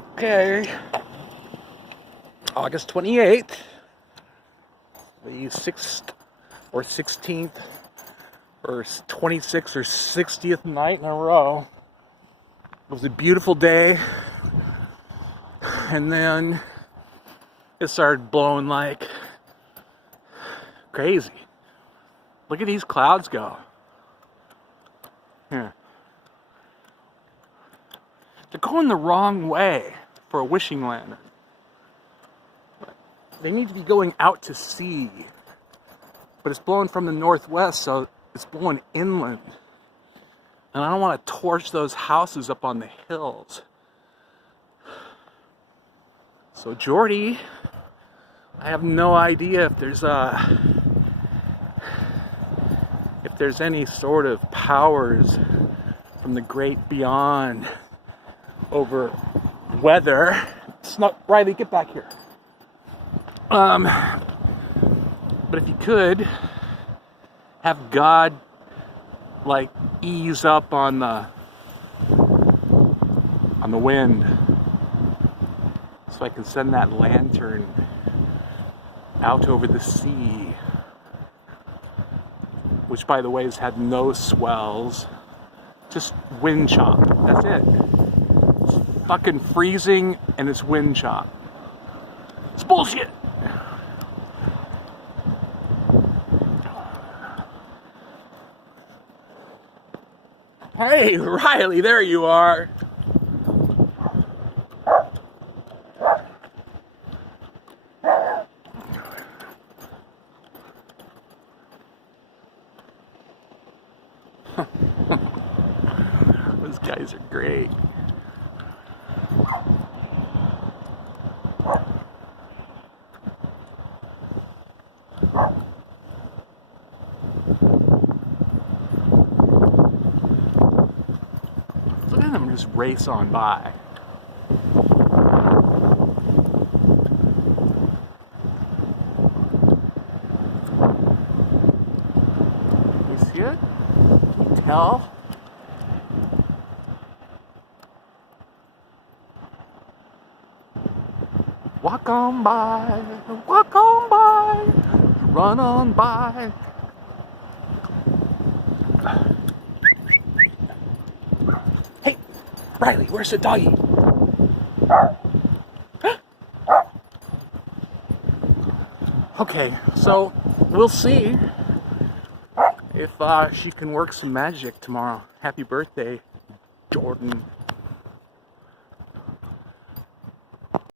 Okay, August 28th, the 6th or 16th or 26th or 60th night in a row. It was a beautiful day, and then it started blowing like crazy. Look at these clouds go. Yeah. They're going the wrong way for a wishing lantern. They need to be going out to sea. But it's blowing from the northwest, so it's blowing inland. And I don't want to torch those houses up on the hills. So Jordie, I have no idea if there's any sort of powers from the great beyond over weather. Riley, get back here. But if you could have God like ease up on the wind, so I can send that lantern out over the sea, which by the way has had no swells, just wind chop. That's it. It's fucking freezing and it's wind chop. It's bullshit. Hey, Riley, there you are. Those guys are great. Look at them just race on by. You see it? Can you tell? Walk on by, run on by. Hey, Riley, where's the doggy? Okay, so we'll see if she can work some magic tomorrow. Happy birthday, Jordan.